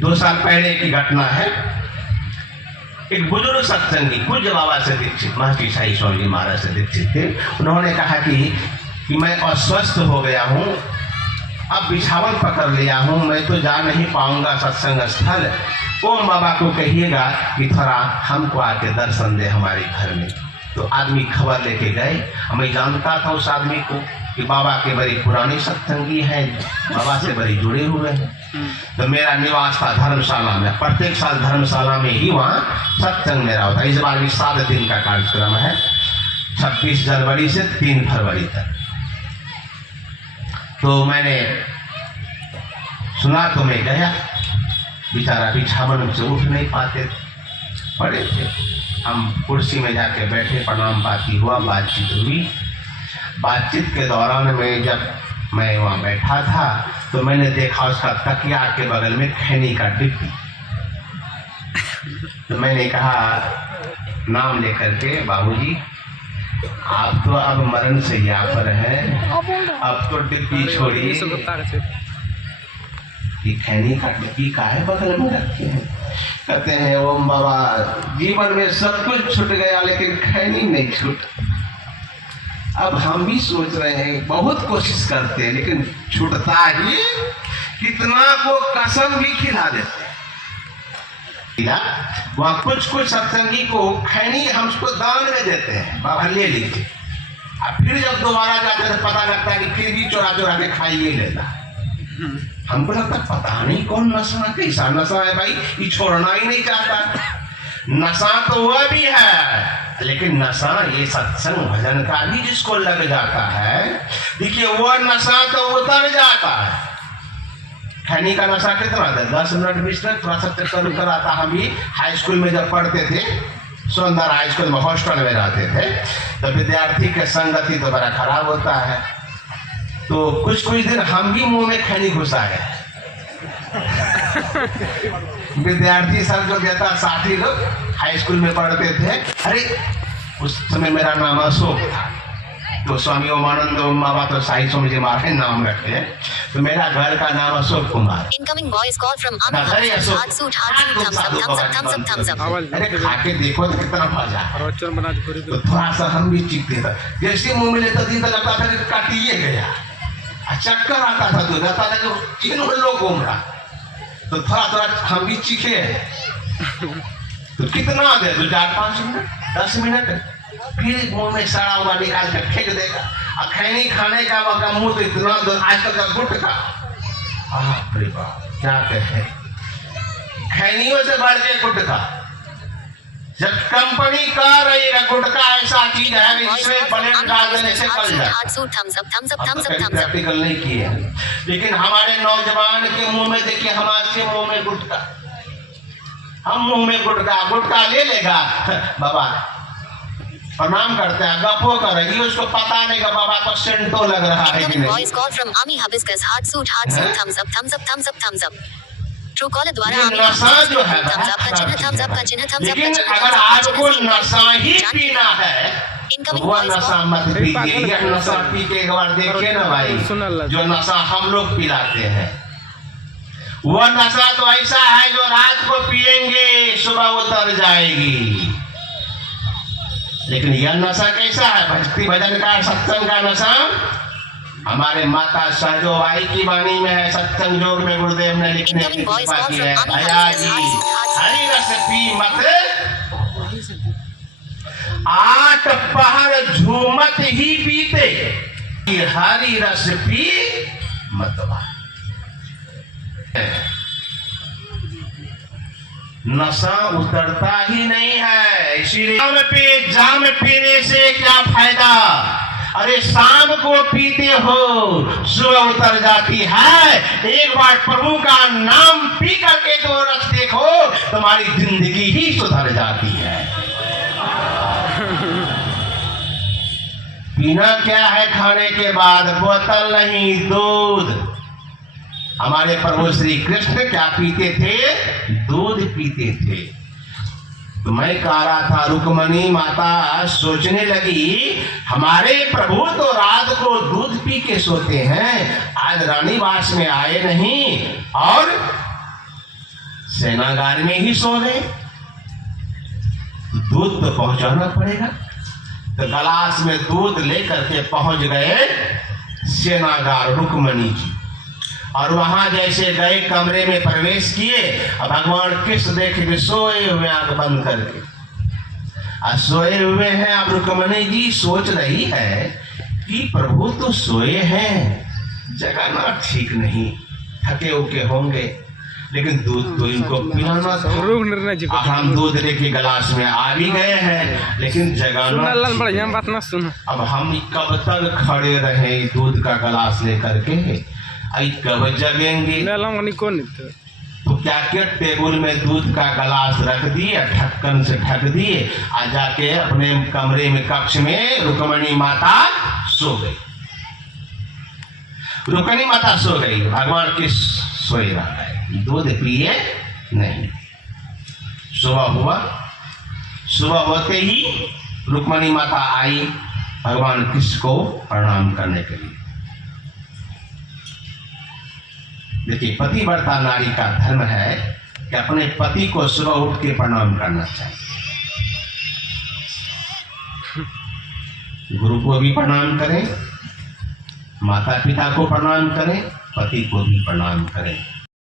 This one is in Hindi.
2 साल पहले की घटना है। एक बुजुर्ग सत्संगी पूज्य बाबा से दीक्षित, महर्षि साई स्वामी जी महाराज से दीक्षित थे। उन्होंने कहा कि मैं अस्वस्थ हो गया हूँ, अब बिछावन पकड़ लिया हूँ, मैं तो जा नहीं पाऊंगा सत्संग स्थल। ओम बाबा को कहिएगा कि थोड़ा हमको आके दर्शन दे हमारे घर में। तो आदमी खबर लेके गए। मैं जानता था उस आदमी को कि बाबा के बड़ी पुरानी सत्संगी हैं, बाबा से बड़ी जुड़े हुए हैं। तो मेरा निवास था धर्मशाला में। प्रत्येक साल धर्मशाला में ही वहाँ सत्संग मेरा होता है। इस बार भी 7 दिन का कार्यक्रम है, 26 जनवरी से 3 फरवरी तक। तो मैंने सुना तो मैं गया। बेचारा बिछावन से उठ नहीं पाते, पड़े थे। हम कुर्सी में जाके बैठे, प्रणाम पाती हुआ, बातचीत हुई। बातचीत के दौरान मैं वहाँ बैठा था तो मैंने देखा उसका तकिया के बगल में खैनी का डिब्बी। तो मैंने कहा नाम लेकर के, बाबूजी आप तो अब मरण शैया पर हैं, अब तो डिब्बी छोड़िए। कि खैनी का डिब्बी काहे बगल में रखे हैं? कहते हैं ओम बाबा जीवन में सब कुछ छूट गया लेकिन खैनी नहीं छूट। अब हम भी सोच रहे हैं, बहुत कोशिश करते हैं लेकिन छूटता ही, कितना को कसम भी खिला देते हैं। वहाँ कुछ सत्संगी को खैनी हमको दान में देते हैं, बाबा ले लीजिए। अब फिर जब दोबारा जाते हैं पता लगता है कि फिर भी चोरा के खाइए लेता। हमको लगता पता नहीं कौन नशा, कैसा नशा है भाई, ये छोड़ना ही नहीं चाहता। नशा तो वह भी है, लेकिन नशा ये सत्संग भजन का भी जिसको लग जाता है, देखिए वह नशा तो उतर जाता है। खैनी का नशा कितना था? 10 मिनट 20 मिनट थोड़ा सा चक्कर उतर आता। हम भी हाई स्कूल में जब पढ़ते थे, सुंदर हाई स्कूल में हॉस्टल में रहते थे, तो विद्यार्थी के संगति तो बड़ा खराब होता है। तो कुछ दिन हम भी मुंह में खैनी घुसा गए। विद्यार्थी सब जो देता, साथी लोग हाई स्कूल में पढ़ते थे। अरे उस समय मेरा नाम अशोक था, तो स्वामी ओमानंद ओम बाबा तो साई स्वामी जी महाराज नाम रखते हैं, तो मेरा घर का नाम अशोक कुमार। अरे खाके देखो तो कितना मजा, तो थोड़ा सा हम भी चीखते थे। जैसे मुंह में लेता दिन तो लगता था कि काटिए गया, चक्कर आता था, तो लगता था कि 3 लोग घूम रहा। तो थोड़ा हम भी चीखे। तो कितना दे, 2 4 5 मिनट 10 मिनट, फिर मुंह में सड़ा हुआ निकाल कर फेंक देगा। और खैनी खाने का वक्त मुंह तो इतना आजकल का गुटखा, अरे बाप क्या कहे, खैनियों से बढ़ के गुटखा। जब कंपनी का रहेगा गुटखा ऐसा चीज है इसमें ब्लेड डाल देने से कल जाए, प्रैक्टिकल नहीं किए। लेकिन हमारे नौजवान के मुंह में देखिए, हमारे मुंह में गुटखा, हम मुंह में गुटखा ले लेगा। बाबा प्रणाम करते हैं, गपो करेगी, उसको पता नहीं कि बाबा को सेंटो लग रहा है कि नहीं। नशा जो है, लेकिन अगर आपको नशा ही पीना है तो वह नशा मत पीजिए। नशा पी के एक बार देखिए ना भाई, जो नशा हम लोग पिलाते हैं वह नशा तो ऐसा है जो रात को पिएंगे सुबह उतर जाएगी। लेकिन यह नशा कैसा है? भक्ति भजन का, सत्संग का नशा। हमारे माता सहजोबाई की वाणी में है, सत्संग योग में गुरुदेव ने लिखने की कृपा की है, भैया जी हरि रस पी मत 8 पहर झूमत ही पीते, हरि रस पी मतवा। नशा उतरता ही नहीं है, इसीलिए जाम पीने से क्या फायदा? अरे शाम को पीते हो सुबह उतर जाती है। एक बार प्रभु का नाम पी करके तो रस देखो, तुम्हारी जिंदगी ही सुधर जाती है। पीना क्या है खाने के बाद? बोतल नहीं, दूध। हमारे प्रभु श्री कृष्ण क्या पीते थे? दूध पीते थे। तो मैं कह रहा था, रुक्मणी माता सोचने लगी, हमारे प्रभु तो रात को दूध पी के सोते हैं, आज रानीवास में आए नहीं और सेनागार में ही सो गए। दूध तो पहुंचाना पड़ेगा, तो गिलास में दूध लेकर के पहुंच गए सेनागार रुक्मणी जी। और वहां जैसे गए कमरे में प्रवेश किए, और भगवान कृष्ण देखे कि सोए हुए आंख बंद करके, सोए हुए हैं। अब रुक्मणी जी सोच रही है कि प्रभु तो सोए हैं, जगाना ठीक नहीं, थके उके होंगे, लेकिन दूध तो इनको पिलाना था। हम दूध लेके गिलास में आ भी गए हैं, लेकिन जगाना अब हम कब तक खड़े रहे दूध का गिलास लेकर के, कब जगेंगे। तो क्या किया, टेबल में दूध का गिलास रख दिए, ढक्कन से ढक दिए, आ जाके अपने कमरे में कक्ष में रुक्मणी माता सो गई। रुक्मणी माता सो गई, भगवान की सोए रह गए, दूध पिए नहीं। सुबह हुआ, सुबह होते ही रुक्मणी माता आई भगवान कृष्ण को प्रणाम करने के लिए। देखिए, पतिव्रता नारी का धर्म है कि अपने पति को सुबह उठ के प्रणाम करना चाहिए। गुरु को भी प्रणाम करें, माता पिता को प्रणाम करें, पति को भी प्रणाम करें।